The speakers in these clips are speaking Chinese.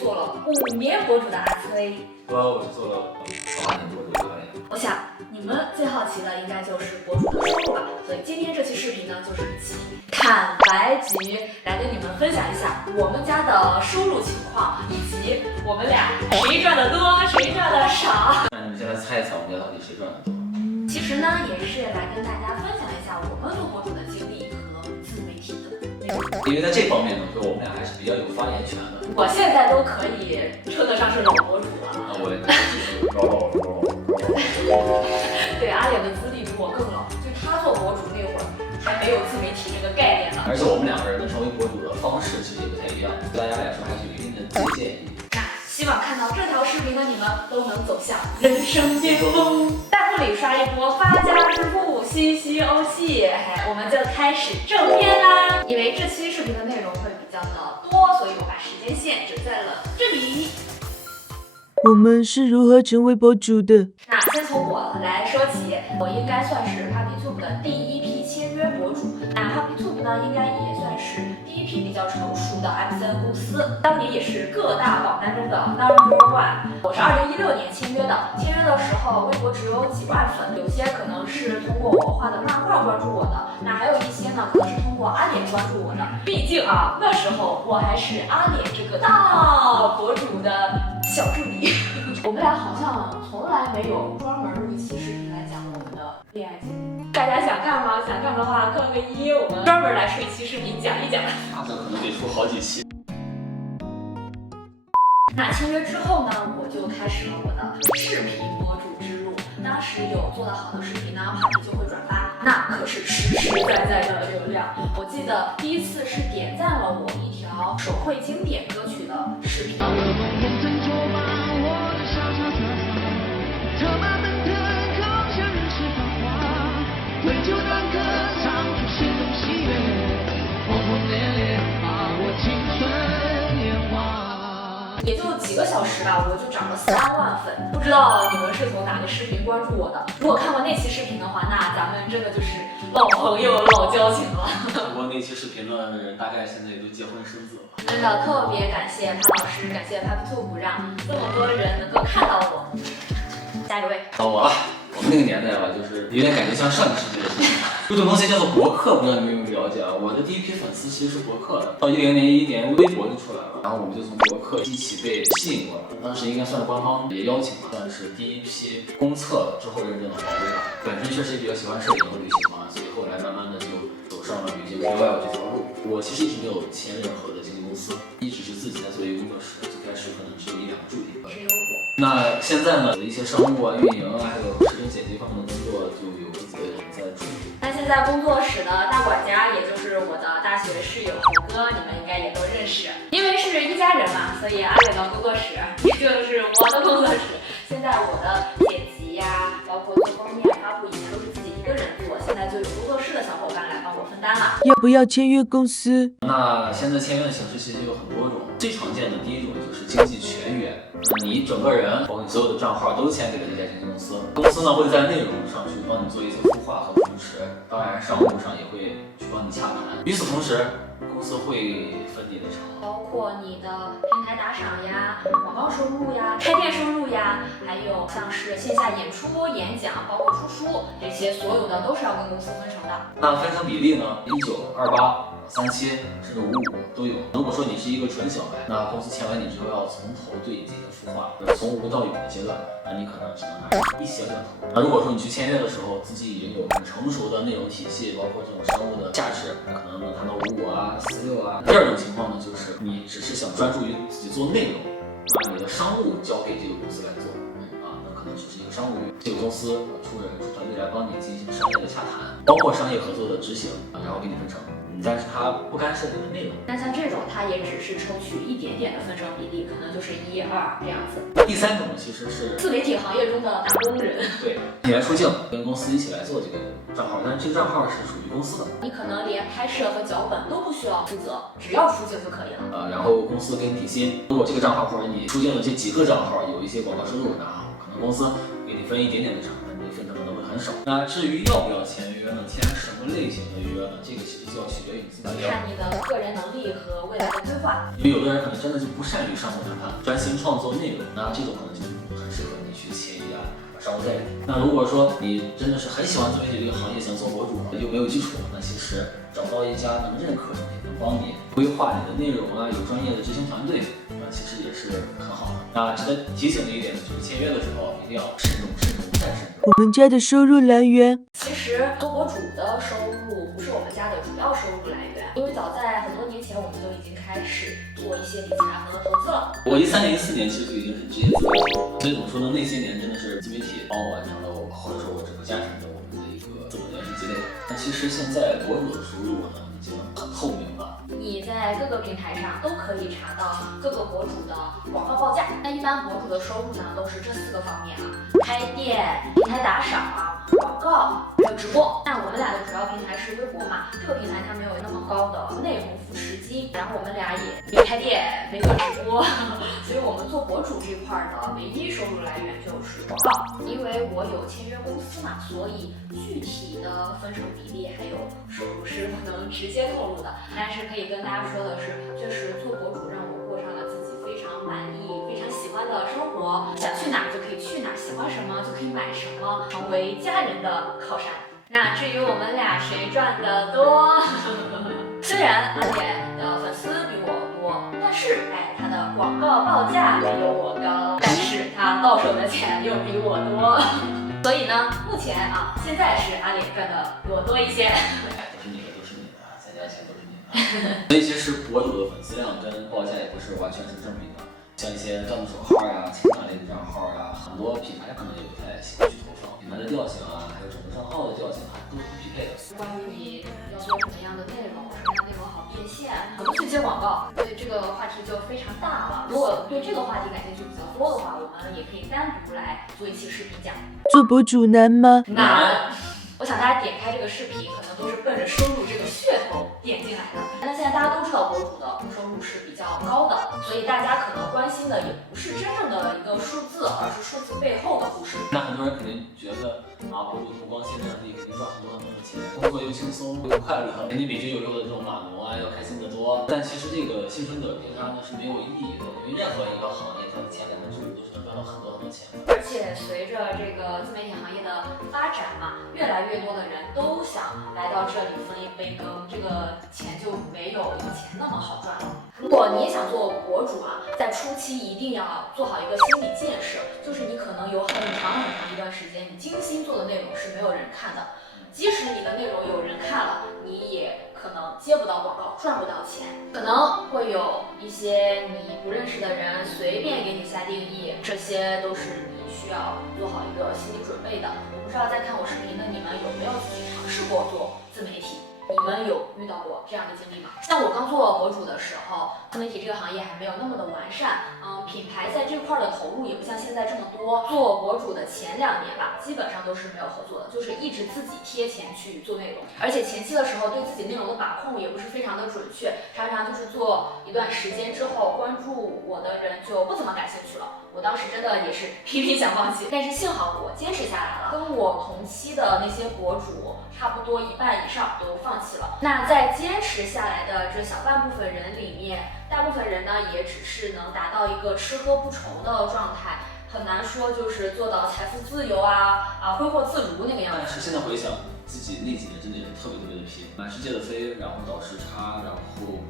做了5年博主的阿崔。我是做了8年博主的阿莲。我想你们最好奇的应该就是博主的收入吧，所以今天这期视频呢，就是一期坦白局，来跟你们分享一下我们家的收入情况，以及我们俩谁赚的多，谁赚的少。那你们先来猜一猜我们家到底谁赚的多？其实呢，也是来跟大家分享一下我们做博主的经历和自媒体的内容。因为在这方面呢，我们俩还是比较有发言权的。我现在都可以称得上是老博主了。那我也是老。对，阿脸的资历比我更老，就他做博主那会儿还没有自媒体这个概念呢。而且我们2个人成为博主的方式其实也不太一样，对大家来说还是有一定的借鉴意义。那希望看到这条视频的你们都能走向人生巅峰，弹幕里刷一波发家致富，西西欧气，我们就开始正片啦。因为这期视频的内容会比较的多，所以我把时间限制在了这里。我们是如何成为博主的？那先从我来说起，我应该算是 PuppyTube 的第一批签约博主。那 PuppyTube 呢，应该也算是第一批比较成熟的 MCN 公司，当年也是各大榜单中的 No.1。我是2016年签约的，签约的时候微博只有几万粉，有些可能是通过我画的漫画关注我的，那还有一些呢，可能是通过阿脸关注我的。毕竟啊，那时候我还是阿脸这个大博主的小助理。我们俩好像从来没有专门录一期视频来讲我们的恋爱经历。大家想看吗？想看的话扣个1，我们专门来出一期视频讲一讲。那这可能得出好几期。那签约之后呢，我就开始了我的视频博主之路。当时有做得好的视频呢，Puppy就会转发，那可是实实在在的流量。我记得第一次是点赞了我一条手绘经典歌曲的视频。也就几个小时吧，我就涨了3万粉。不知道你们是从哪个视频关注我的？如果看过那期视频的话，那咱们真的就是老朋友、老交情了。看过那期视频的人，大概现在也都结婚生子了。真的特别感谢潘老师，感谢 PuppyTube 让这么多人能够看到我。下一位。到我了。我们那个年代吧，就是有点感觉像上个世纪的事情。有种东西叫做博客，不知道你们有没有了解啊？我的第一批粉丝其实是博客的，到10年、11年微博就出来了，然后我们就从博客一起被吸引过来。当时应该算是官方也邀请吧，算是第一批公测之后认证的宝贝吧。本身确实也比较喜欢摄影和旅行嘛，所以后来慢慢的就走上了旅行 KOL 这条路。我其实一直没有签任何的经纪公司，一直是自己在做一个工作室，最开始可能只有1、2个助理。只有我。那现在呢，有一些商务啊、运营啊，还有视频剪辑方面的工作，就有自己的人在处理。那现在工作室的大管家，也就是我的大学室友猴哥，你们应该也都认识，因为是一家人嘛，所以阿伟的工作室就是我的工作室。现在我的剪辑呀，包括做封面、发布，以前都是自己一个人做，现在就有工作室的小伙伴来帮我分担了。要不要签约公司？那现在签约的形式其实有很多种，最常见的第一种就是经纪全员，那你整个人，包括你所有的账号都签给了这家经纪公司，公司呢会在内容上去帮你做一些孵化和扶持，当然商务上也会去帮你洽谈。与此同时，公司会分你的成，包括你的平台打赏呀、广告收入呀、开店收入呀，还有像是线下演出、演讲，包括出书，这些所有的都是要跟公司分成的。那分成比例呢？19、28、37甚至55都有。如果说你是一个纯小白，那公司签完你之后要从头对你进行孵化，从无到有的阶段，那你可能只能拿一小小头。那如果说你去签约的时候，自己已经有很成熟的内容体系，包括这种商务的价值，可能能谈到55啊、46啊。第二种情况呢，就是你只是想专注于自己做内容，把你的商务交给这个公司来做。那可能只是一个商务，这个公司出人出团队来帮你进行商业的洽谈，包括商业合作的执行，然后给你分成。但是它不干涉你的内容。那像这种，它也只是抽取一点点的分成比例，可能就是1、2这样子。第三种其实是自媒体行业中的打工人。对，你来出镜，跟公司一起来做这个账号，但是这个账号是属于公司的，你可能连拍摄和脚本都不需要负责，只要出镜就可以了。然后公司给你底薪，如果这个账号或者你出镜的这几个账号有一些广告收入，然后可能公司给你分一点点的成，但你分成可能会很很少。那至于要不要签约呢？签什么类型的约呢？这个其实就要取决于你自己的看你的个人能力和未来的规划。因为有的人可能真的就不善于商务谈判，专心创作内容，那这种可能就很适合你去签一家商务代理。那如果说你真的是很喜欢自媒体这个行业，想做博主，又没有基础，那其实找到一家能认可你、能帮你规划你的内容啊，有专业的执行团队，那其实也是很好的。那值得提醒的一点就是签约的时候一定要慎重、慎重再慎重。我们家的收入来源，其实做博主的收入不是我们家的主要收入来源，因为早在很多年前我们就已经开始做一些理财和投资了。我13年、14年其实就已经是职业自媒体了，所以怎么说呢？那些年真的是自媒体帮我完成了我，或者说我整个家庭的我们的一个资本的积累。那其实现在博主的收入呢已经很透明了。你在各个平台上都可以查到各个博主的广告报价。那一般博主的收入呢，都是这4个方面啊：开店、平台打赏、广告，还有直播。那我们俩的主要平台是微博嘛，这个平台它没有那么高的内容扶持金，然后我们俩也没开店，没做直播，所以我们做博主这块的唯一收入来源就是广告。因为我有签约公司嘛，所以具体的分成比例还有收入是不能直接透露的，但是可以跟大家说的是，确实做博主让我过上了自己非常满意、非常喜欢的生活，想去哪儿就可以去哪儿，喜欢什么就可以买什么，成为家人的靠山。那至于我们俩谁赚的多，虽然阿点的粉丝比我多，但是他的广告报价没有我高，但是他到手的钱又比我多，所以呢，目前现在是阿点赚的比我多一些。都是你的，都是你的，咱家钱都是你的。所以其实博主的粉丝量跟报价也不是完全是正比的。像一些赞助手号呀、情感类的账号呀，很多品牌可能也不太喜欢去投放。品牌的调性啊，还有整个账号的调性还都是不匹配的。关于你要做什么样的内容，什么样的内容好变现，怎么去接广告，所以这个话题就非常大了。如果对这个话题感兴趣比较多的话，我们也可以单独来做一期视频讲。做博主难吗？难。我想大家点开这个视频，可能都是奔着收入这个噱头点进来的。但现在大家都知道，博主的收入是比较高的，所以大家可能关心的也不是真正的一个数字，而是数字背后的故事。那很多人肯定觉得博主不光鲜亮丽，肯定赚很多的钱，工作又轻松又快乐，肯定比996的这种码农要开心得多。但其实这个幸存者偏差呢是没有意义的，因为任何一个行业它的前2年收入都是能赚到很多钱的。而且随着这个自媒体行业的发展嘛，越来越多的人都想来到这里分一杯羹，这个钱就没有以前那么好赚了。如果你也想做博主在初期一定要做好一个心理建设，就是你可能有很长一段时间，你精心做的内容是没有人看的，即使你的内容有人看了，你也可能接不到广告，赚不到钱，可能会有一些你不认识的人随便给你下定义，这些都是你需要做好一个心理准备的。我不知道在看我视频的你们有没有自己尝试过做自媒体，你们有遇到过这样的经历吗？像我刚做博主的时候，自媒体这个行业还没有那么的完善，品牌在这块的投入也不像现在这么多。做博主的前2年吧，基本上都是没有合作的，就是一直自己贴钱去做内容，而且前期的时候对自己内容的把控也不是非常的准确，常常就是做一段时间之后，关注我的人就不怎么感兴趣了。我当时真的也是频频想放弃，但是幸好我坚持下来了，跟我同期的那些博主差不多1半以上都放弃了。那在坚持下来的这小半部分人里面，大部分人呢也只是能达到一个吃喝不愁的状态，很难说就是做到财富自由挥霍自如那个样子。但是现在回想自己那几年真的也是特别的拼，满世界的飞，然后倒时差，然后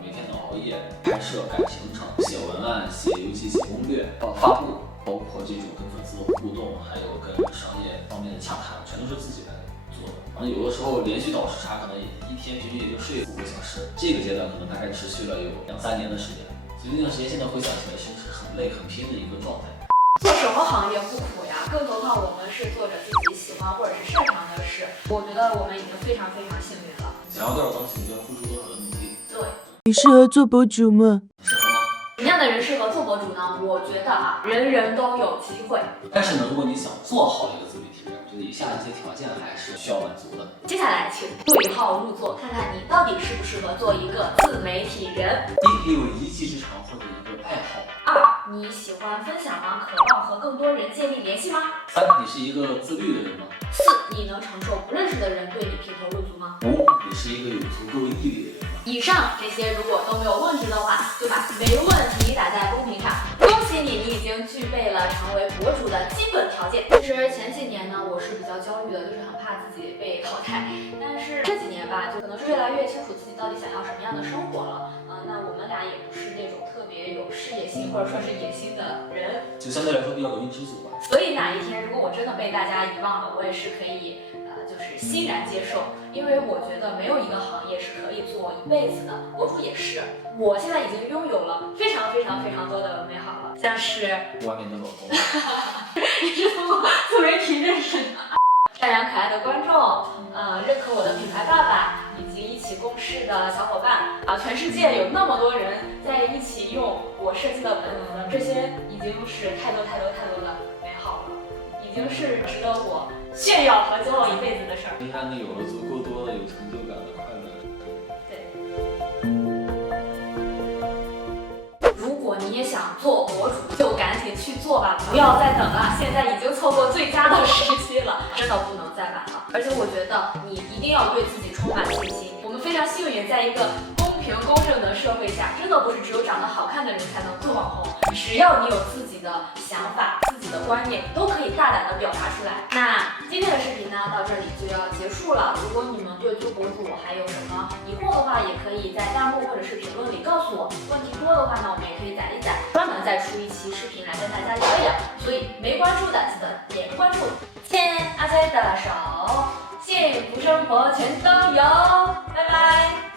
每天熬夜拍摄、赶行程、写文案、写游记、写攻略、发布，包括这种跟粉丝的互动，还有跟商业方面的洽谈，全都是自己来做的。然后有的时候连续倒时差，可能一天平均也就睡5个小时，这个阶段可能大概持续了有2、3年的时间。所以那段时间现在回想起来，其实是很累、很拼的一个状态。做什么行业不苦呀？更何况我们是做着自己喜欢或者是擅长的事，我觉得我们已经非常非常幸运了。想要多少东西，你就要付出多少的努力。对。你适合做博主吗？适合吗？什么样的人适合做博主呢？我觉得人人都有机会。但是呢，如果你想做好一个自媒体人，我觉得以下这些条件还是需要满足的。接下来请对号入座，看看你到底适不适合做一个自媒体人。1、你有一技之长或者一个爱好。2、你喜欢分享吗？渴望和更多人建立联系吗3，你是一个自律的人吗？4，你能承受不认识的人对你品头论足吗？5，你是一个有足够毅力的人吗？以上这些如果都没有问题的话，就把没问题打在公屏上。恭喜你，你已经具备了成为博主的基本条件。其实前几年呢，我是比较焦虑的，就是很怕自己被淘汰。但是这几年吧，就可能是越来越清楚自己到底想要什么样的生活了。那我们俩也不是那种特别有事业心或者说是野心的人，就相对来说比较容易知足吧。所以哪一天如果我真的被大家遗忘了，我也是可以就是欣然接受，因为我觉得没有一个行业是可以做一辈子的，博主也是。我现在已经拥有了非常多的美好了，像是外面的老公，你是通过自媒体认识的，善良可爱的观众，认可我的品牌爸爸，以及一起共事的小伙伴全世界有那么多人在一起用我设计的本子，这些已经是太多的美好了，已经是值得我炫耀和骄傲一辈子的事儿。你看你有了足够多的有成就感的快乐。对。如果你也想做博主，就赶紧去做吧，不要再等了，现在已经错过最佳的时机了，真的不能再晚了。而且我觉得你一定要对自己充满信心。我们非常幸运，在一个公平公正的社会下，真的不是只有长得好看的人才能做网红，只要你有自己的想法、自己的观念，都可以大胆的表达出来。那今天的视频呢，到这里就要结束了。如果你们对做博主还有什么疑惑的话，也可以在弹幕或者是评论里告诉我。问题多的话呢，我们也可以载一载，专门再出一期视频来跟大家聊一聊。所以没关注的记得点关注，牵阿塞的手，幸福生活全都有。拜拜。